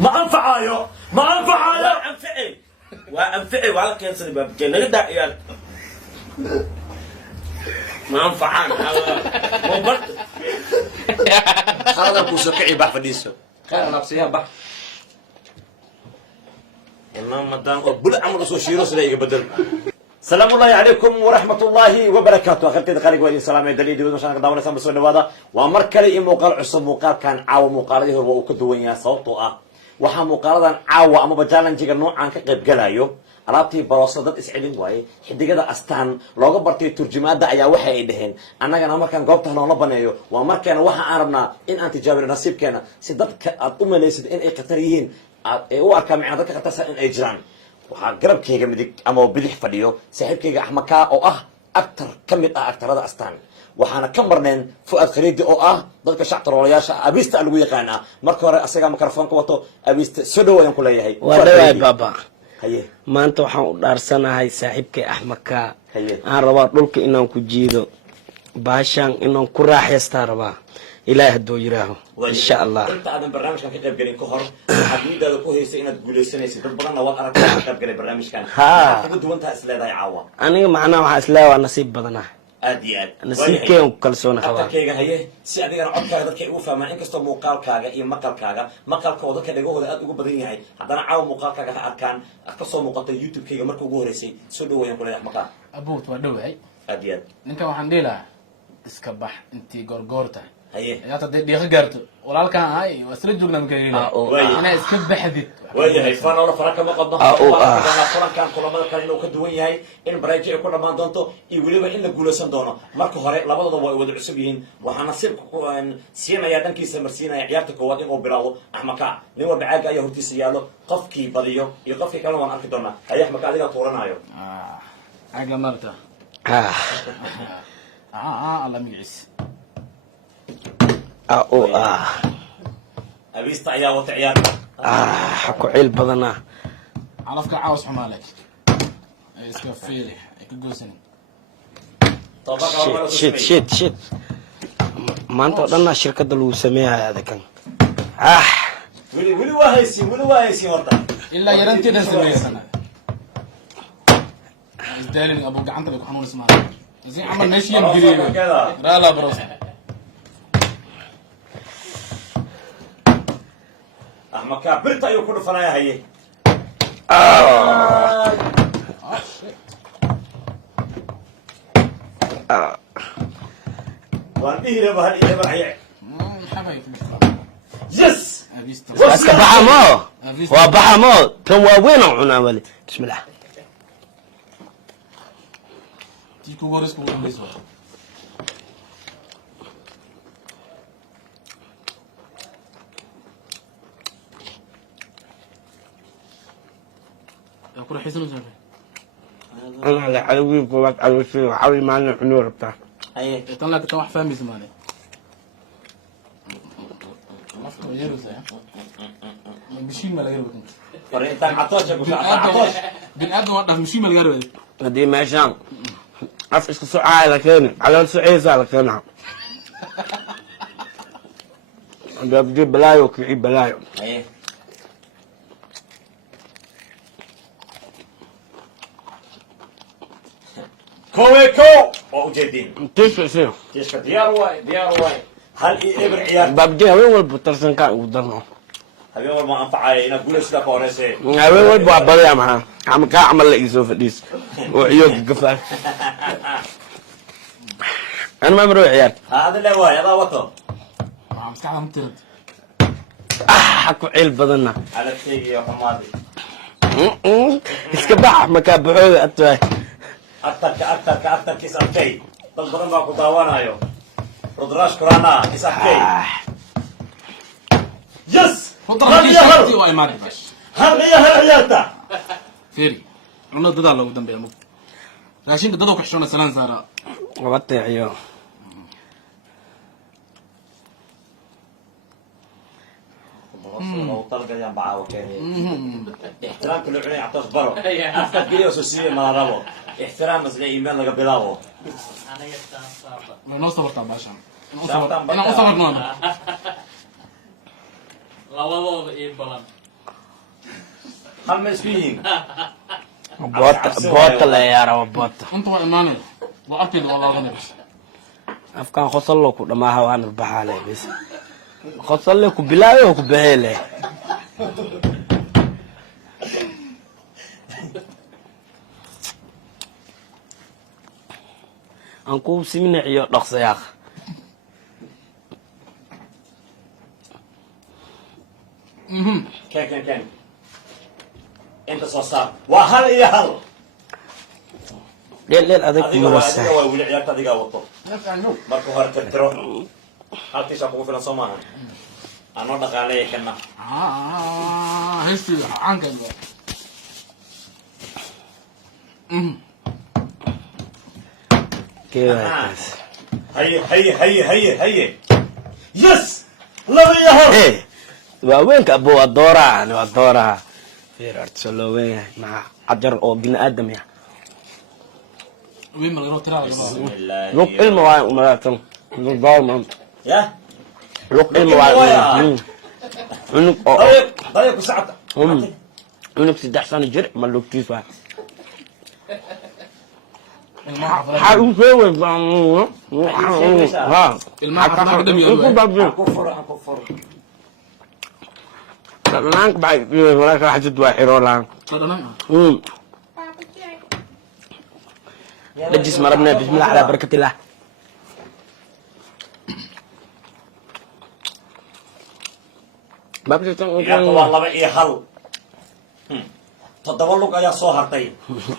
ما أنفعايو ما أنفعايو أنفعي وأنفعي وعلى كنسر باب كنا قد عيال ما أنفعان مو برد هذا كوسكعي بح فديسو خير نفسيها بح والله ما دام بل عمر سو شيرو سلاي بدل السلام الله عليكم ورحمة الله وبركاته أخذت دقائق وإلى السلام عليكم دليل مشان قدامنا سام بسوي هذا ومركلي موقع عصب موقع كان عاو موقع هو وكدوينيا صوته waxaa muuqaaladan caawa ama bajaalanjiga noocan ka qayb galayo alaabtii barooso dad iscelin waaye xidigada astaan looga bartay turjumaada ayaa waxa ay dhaheen annagana markaan goobta noola baneeyo waa markeena waxa aan rabnaa in aan tijaabino nasiibkeena si dadka aad u malaysid in ay khatar yihiin ay u arkaan macna dadka khatarsan in ay jiraan waxaa garabkayga midig ama bidix fadhiyo saaxiibkayga axmakaa oo ah aktar ka mid ah aktarada astaan waxaana ka marneen fu'aad khaliidi oo ah dadka shactaroolayaasha abista lagu yaqaana marka hore asaga mikrofoonka wato abista soo dhaw ayaan ku leeyahay waa dhawaay baba haye maanta waxaan u dhaarsanahay saaxiibkay axmaka haye aan rabaa dhulka inaan ku jiido baashaan inaan ku raaxaystaa rabaa ilaahay hadduu yiraaho insha allah inta aadan barnaamijkan ka qayb galin ka hor waxaad miidaada ku haysay inaad guulaysanaysid dad badanna waad aragtaa ka qayb galay barnaamijkan waxaad uga duwan tahay isleedahay caawa aniga macnaha waxaa isleeyahay waa nasiib badanah aad iyo aad nasiibkeen ku kalsoon qabaa aktarkayga haye si adigana codkaaga dadka ugu fahmaan inkastoo muuqaalkaaga iyo maqalka oo dadka dhagahooda aad ugu badan yahay haddana caawa muuqaalkaaga ha arkaan ka soo muuqata youtube-kayga marka ugu horeysay soo dhaweeyaan ku leeyahay axmakaa abuut waa dhowahay aad iyo aad ninkan waxaan dhihi lahaa iska bax intii goorgoor tahay haye ayaata hadday dhiiqo gaarto walaalkaan ahay waa isla joognaa markaa inaa iska baxdid waayahay faanoola fara kama qadno kulankan kulamada kale inuu ka duwan yahay in baraaji ay ku dhammaan doonto iyo weliba in la guulaysan doono marka hore labadooda waa ay wada cusub yihiin waxaa nasiibka siinayaa dhankiisa marsiinaya ciyaarta koowaad inuu bilaabo axmakaa nin walba caaga ayaa hortiisa yaallo qofkii badiyo iyo qofkii kalena waan arki doonaa haye axmakaa adigaa tuuranaayo caaga maarta alla magaciisa abista ayaa wata ciyaarta ku ciil badanaa calafka caws xumaale ay iska fiili ay ka goosanin shit maanta oo dhanna shirkadda lagu sameeyahay adakan weli waa haysiin horta ilaa yaranteedan sameeysana isdaalin abu gacanta bay ku xanuunaysa maanta si camal meeshii yam giriyo raala bros axmakaa birta ayuu ku dhufanaya haye waan dhihi raba hal iyo laba haye yes iska baxamo waa baxamo tan waaweyn oo cunaa wali bismillah tiku goris ku dambayso أقول حسن وسهلا. أنا لا علوي فوات على شيء حاول معنا حنور بتاع. haye يطلع لك واحد فاهم زمانه. مفتوح يروز يا. مشين ملا يروز أنت. fariintaan catoosha ku catoos بن آدم واحد مشين ملا يروز. هذه ما شام أفش سعى لكن على سعيز على كنا. ده بجيب بلايو كعيب بلايو. haye كويكو وجدين تيش شيء. تيشك ديار واي هل إبر عيار ببجي هوي والبترسن كان قدرنا. هبي أول ما أنفعي أنا أقول إيش لك ورثة هوي والبابا معاه. عم كعمل لي يسوف ديس. وعيوك قفل. أنا ما بروح عيال. هذا اللي هو هذا وطن عم ساعة مترد. حكوا عيل بدنا. على الشيء يا حمادي اسكبح مكان بعوض أتوه. أكتر كيس أكتي تلقون ما كداوانا يو رودراش كرانا كيس أكتي يس هل يا هل عيالتا فيري أنا ضد الله قدام بيا مو لكن ضد وحشونا سلام زهراء وبطي عيو. طلقة جنب عاوة احترام كل عيني عطاش برو أفتح بيو سوسية ما رابو احترام زي إيمان لقى بلاوه ما نوصل برتام باشا أنا أنا أوصل برتام labadooda iyo balan خمس فيهم بوتا لا يا رب بوتا انت وايماني واكيد والله غني بس afkaan qosollo ku dhamaaha waan baxaale bis qosollo ku bilaayo ku beele aan ku simnaciyo dhaqsayaaq كان انت صار وهل يا هل leel adag ku wasa adiga waa wili ciyaarta adiga wato marka hore tirtiro halkiisa kugu filan soo maaha anoo dhaqaaleeya kana هيستي عنك keewaas هي يس لا يا هل waaweynka abo waa dooraa fiir artsolo weyn ma ajar oo bin aadam ya وين ما ترى بسم الله لوك ilma waa umaraatan daalman يا لوك ilma waa unug oo طيب ساعه unug 3 sano jir ma lugtiis waa المعرفة حاول سوي ها المعرفة قدم يا كفر لانك بعد ولا راح تدوا حيرولان لجس مربنا بسم الله على بركة الله ما بدي يا والله اي هل تدولك يا سو هرتي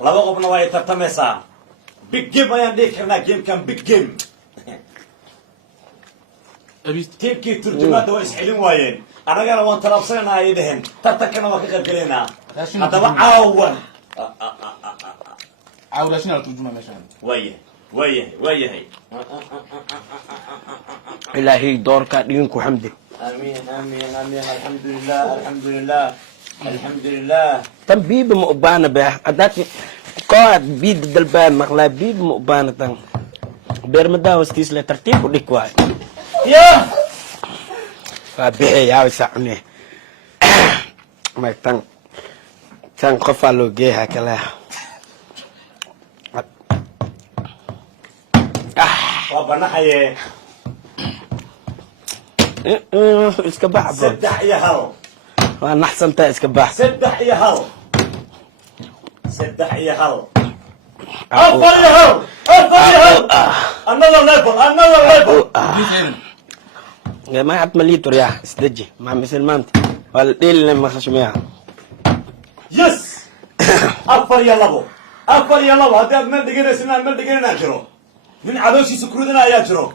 لبا قبنا واي ترتميسا بيج جيم ايان دي كرنا جيم كان بيج جيم أبي تيبكي ترجمات ويس حلين وايين انا قال وان تلابسنا ايدهن ترتكنا ما كقبلنا هذا عاون عاود شنو الترجمة مثلا ويه إلهي دورك دينكو حمدي امين الحمد لله تنبيب مؤبانة به أداتي قاعد بيد دلبان مغلا بيب مؤبانة تن بيرمدا وستيس لترتيب وديكواي يا فبيعي يا وسعني ما تن قفلو جيها كلا ربنا حيه اسكباح سدح يا هل وانا احسن تا اسكباح سدح يا هل افضل يا هل another level يا ما حد مليتور يا استجي مع مثل ما انت والديل اللي ما خشميها يس افضل يا لبو هذا ما دقينا جرو من عدوشي سكرودنا يا جرو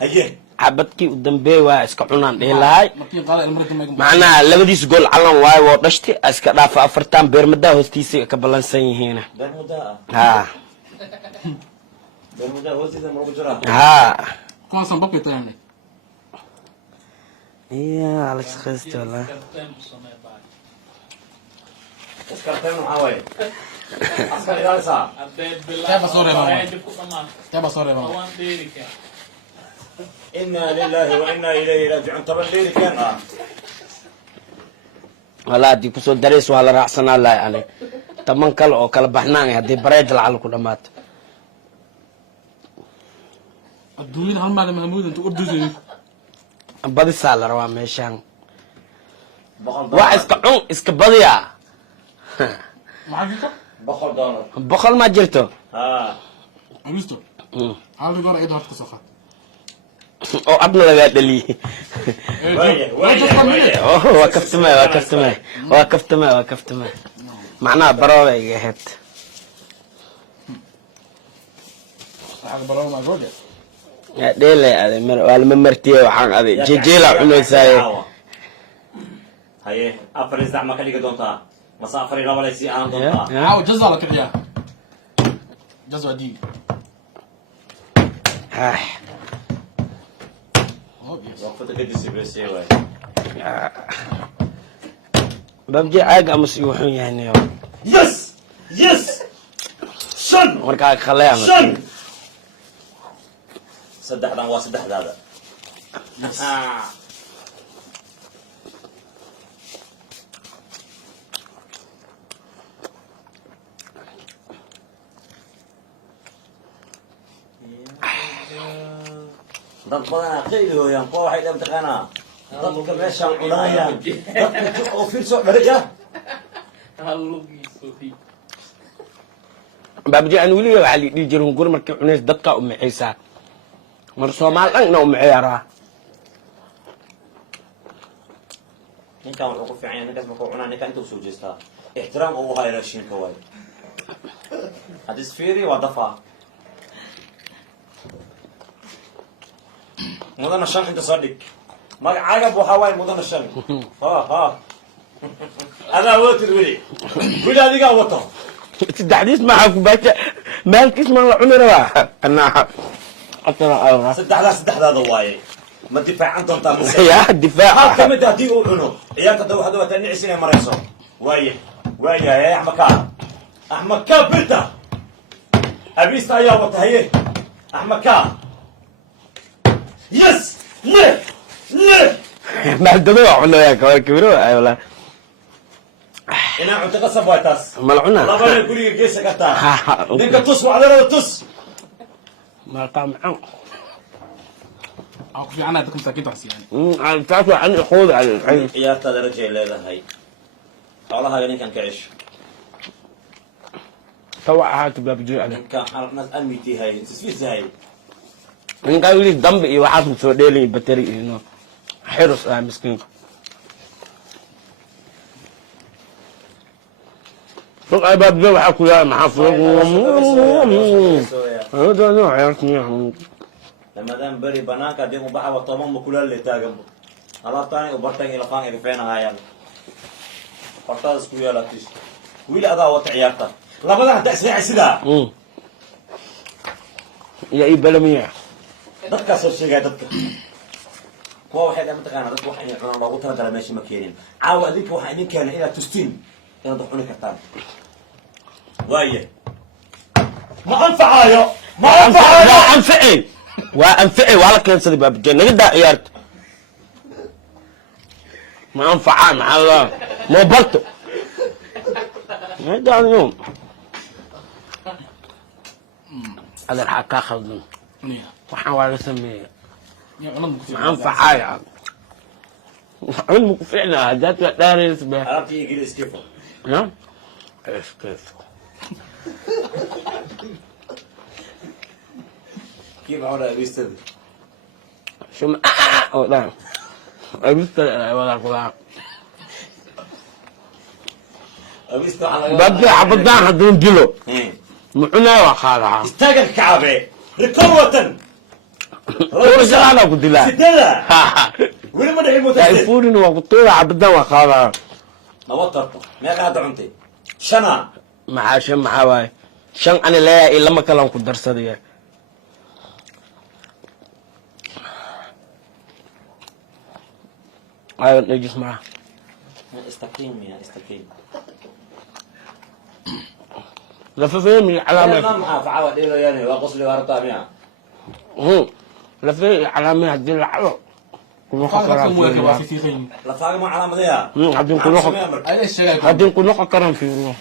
هيه عبدكي قدامبي waa iska cunaan dheelahay markii qaal ilmada ma macnaa labadiis gool calan waay oo dhashti iska dhaaf afartan beermada hoostiisa ka balansan yihiin bermuda hoostiisa ma ugu jiraa كون سنبقي تاني يا على شخصت والله اسكرتين محاوي اسكر إذا سا كيف صوري ماما إنا لله وإنا إليه راجعون طبعا ليه كان والله دي كسو دريس ولا راسنا لا يعني تمن كل او كلا بحنان هدي بريد لعل كل مات الدولين هالمال محمود انت اردو زي بدي سال روا ميشان waa iska cun iska badiya boqol ma jirto amisto hal goor ay dadka soo qaat oo abna laga dhaliyay waa kaftamay macnaha barooda iga ahayd yaa dheelay aday waa lama martiyay waxaan aday jejeela cunaysaay haye afar isdac ma ka dhigi doontaa mase afar iyo laba laysi aan doontaa عاود جزء على كده جزء دي waqfada ka disibreysay waay babji aaga ama si wuxuu yahay yes shan markaa khalaya shan saddexdan waa saddexdaada dad badanaa qaylihooyaan koo waxay dha mataqaanaa dadka meeshaan cunaayaan dadka oo fiirso dhariga baabji aan weliga waxaa liidhii jiray hungur markii cunays dadkaa u mixaysaa mar soomaal dhanna u mixiyaaraa ninkan wuxuu ku fiican yahay ninkaas markuu cunaa ninkan inta usoo jeestaa ixtiraam uu hayo raashinka waayo haddis fiiri waa dafaa mudana shan inta soo dhig magacaaga waxaa waaye mudana shan ha adaa watid weli adigaa wato saddexdiis maxaa ku baasha maalkiis maan la cuni rabaa anaa saddexdaada waaye ma difaacan doontaa mise yaa difaac hal kamid haddii uu cuno ciyaarta da waxaad ogaataa nicis inay marayso waayahay axmed kaa birta abiista ayaa wata haye axmed kaa yes maaldado waa cunaya kawar kibiro wala inaa cunto qasab waay taas mala cunaa labana guriga geesa kartaa ninka tus wacdarada tus malqaa macaan aku fiicana dadka masaakiinta wax siiyaan taas waa an iqood ciyaartaada rajay leedahay xoolahaaga ninkan ka cesho tawa ahaata baabji ale ninkan xalaqnaas amiti hay sisfiisahay ninkaa wili dambe iyo waxaas ma soo dheelay bateri iyo no xirus ah miskiinka rug ay baabji waxaa ku yahay maxaa fulo لمدام بري بنانك دي مباحة وطومان مكولا اللي تاقم الله تاني وبرتاق إلى فان إرفين هايان فرطاز كويا لاتيش ويلي أدا وطعيارتا لابدا حتى أسريع سيدا يا إيه بلمية دكا سر شيء دكا هو واحد لما تقانا دك واحد يعنا الله وطرد على ماشي مكينين عاو أذيك واحد كان إلى تستين إلى ضحوني كتان وايه ما أنفعايا ما أنفعايا لا أنفعي وأنفعي ولا كان صدق بابجي نقدر عيارت ما أنفعان مع الله مو برتو نقدر اليوم هذا الحكا خلدون وحاول اسميه ما أنفعاي علمك فعلا هدات دار يسبه عرفتي إنجليز كيفه نعم ايش كيف كيف عورة بيستدي شو ما أو لا أبيست ولا كذا أبيست على بدي عبدان هدون جلو معنا وخالها استاجر كعبة ركوة ورجع أنا قلت لا ستة وين ما نحب متسد يفورني وقلت له عبدان وخالها ما وطرته ما قاعد عنتي شنا مع شن مع واي شن أنا لا إلا ما كلام كنت درس دي أيوة نجلس معه استقيم يا استقيم لففهم علامة ما معاه فعاود إله يعني وقصلي وارطا مياه لففهم علامة هدي العلو كل لا فاهم ما علامة ذيها هدين كل هدين كل كرم في روح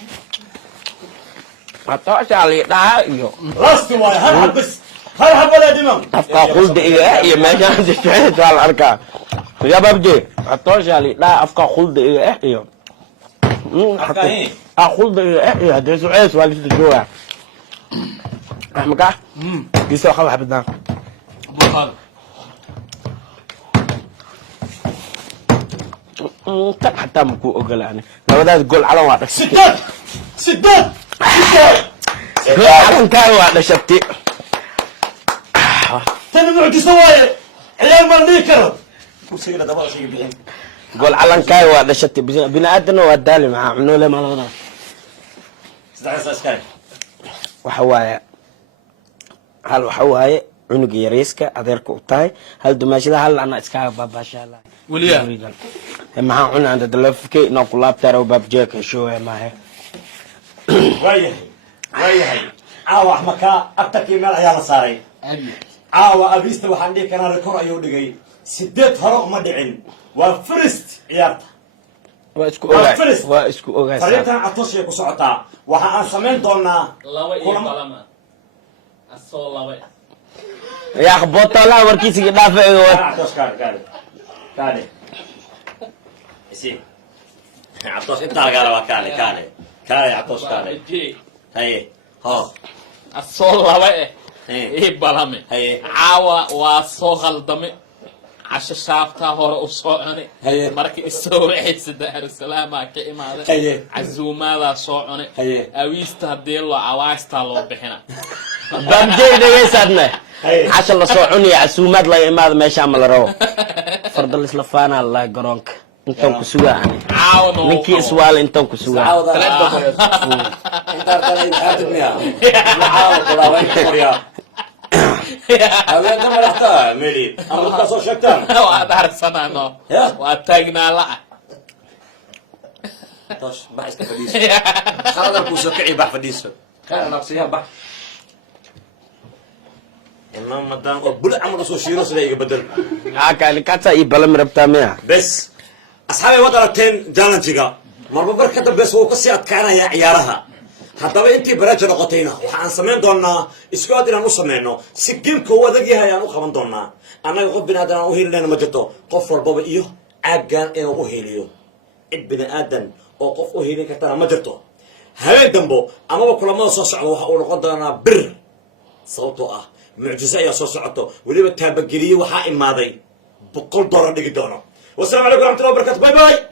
حتى شالي لا يو راستي واي هل حبس هل حبلا دمام أفكار خلد إيه ما جاء جشعت على الأركان يا بابجي حتى شالي لا أفكار خلد إيه حتى أخلد إيه هذا سؤال سؤال الجوع أحمد يسوى خلاص حبنا كان حتى مكو أقول يعني لو ده تقول على واحد سداد سداد على كان واحد شفتي تنمع تسوي عيال ما نيكر وسيرة دبا شيء بيهم قول على كان واحد شفتي بنا أدنى ودالي مع عنوله ما لغنا سداد ساشكاي وحوايا هل وحوايا عنق يريسك أديرك وطاي هل دماشي هل أنا إسكاب بابا شاء وليا ما عنا عند دلفكي نقول لا بترى وباب جاك شو ما هي وياهي عاوة أحمكا أبتكي مال عيال صاري عاوة أبيست وحندي كان ركور أيو دقي سديت هرق مدعين وفرست عيارتا واسكو أوغاي فريتنا عطوشي كسعطا وحان سمين دونا لوي إيه كلامات الصول لوي يا أخي بطلة وركيسي دافع عطوش كالي يسيب عطوش انت قال كالي عطوش كالي هي ها الصول لبا هي إيه بلامي هي عاوة وصوغل دمي عشان شافتها هور أصوعني هي مركي السوء دار السلامة كإمادة هي عزومة صوعني هي أويستا ديلو عوايستا لو بحنا بمجي دقيساتنا هي عشان الله صوعني عسومات لا إماد ماشي عمل رو فرد الإسلافانا الله قرونك انتم كسوا يعني عاوة منكي إسوال انتم كسوا عاوض انت ارتلي بحياتك عاوض والله وين كوريا هذا انت ما رحتها ميلي انا قصر شكتان وأنا عرسنا إنه يا. وأتاقنا لا طش بحث كفديس خلاص الكوسه كعي بح فديس كان نقصيها بح إمام مدام بلا عمل سو شيرو سلاي بدل كان كاتا يبلم ربطاميا بس أصحابي ودرتين جالنتيغا مربو بركة بس هو قصي أتكانا يا عيارها حتى أنتي برجع لقطينا وحن سمين دونا إسكوادنا نص منه سجين كوا ذجيها يا نخمن دونا أنا يقول بنادم أوهيل لنا مجتو قفر بابا إيوه عجان إنه أوهيليو ابن آدم أو قف أوهيلي كتنا مجتو هاي دمبو أما بكل ما صوصع ونقدرنا بر صوته معجزة يا صوصعته ولي بتهبجليه وحائم ماضي بقول دور دقيقة والسلام عليكم ورحمة الله وبركاته باي باي